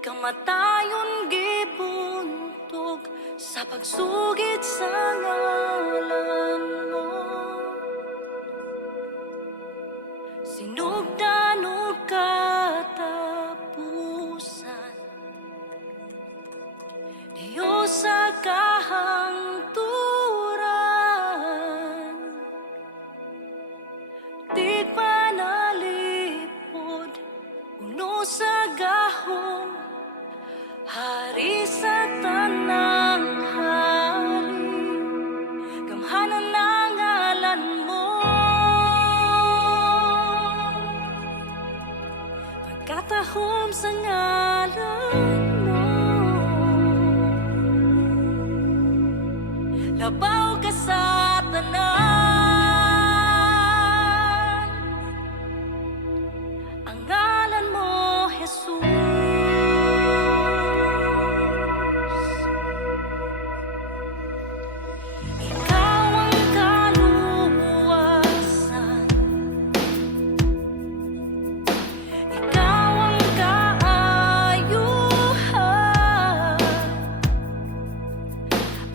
kamatayon gibuntog sa pagsugid sa ngalan mo. Sinugdan o katapusan, Diyos sa kahangturan, di panalipod, uno sa gahong, hari sa tanang hari, gamhanan ang ngalan mo. Pagkatahom sa ngalan mo, labaw ka sa tanan, ang ngalan mo, Jesus. Ikaw ang kaluwasan, ikaw ang kaayuhan,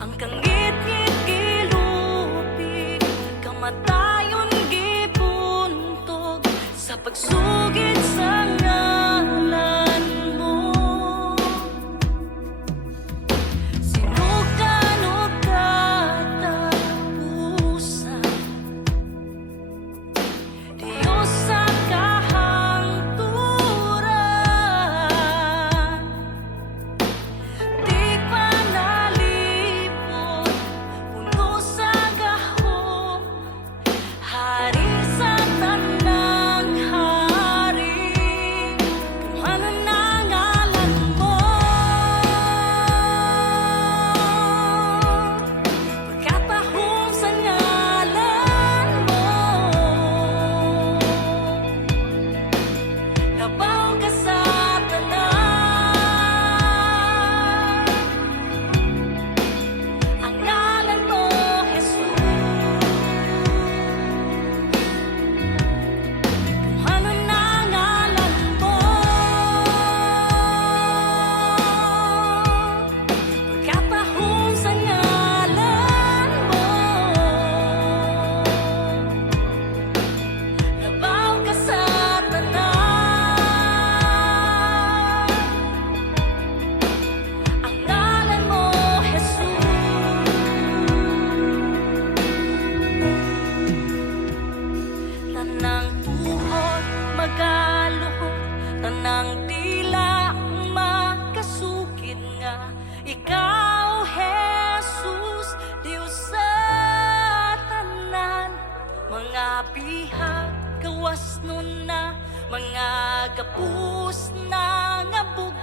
ang kangit-ngit gilupig, kamatayon gibuntog sa pagsugid sa ngalan mo. Sinugdan o katapusan, Diyos sa kahangturan, di panalipod, puno sa gahong, hari sa tanang hari, gamhanan ang ngalan mo. Pagkatahom sa ngalan mo, labaw ka sa tanan, ang ngalan mo, Jesus. Gamhanan ang ngalan mo. Pagkatahom sa ngalan mo, labaw ka sa tanan, ang ngalan mo, Jesus. Tanang tuhod magaluhod, tanang dila makasukid nga ikaw, Jesus, Diyos sa tanan. Mga bihag gawas nun na, mga gapus na nga bug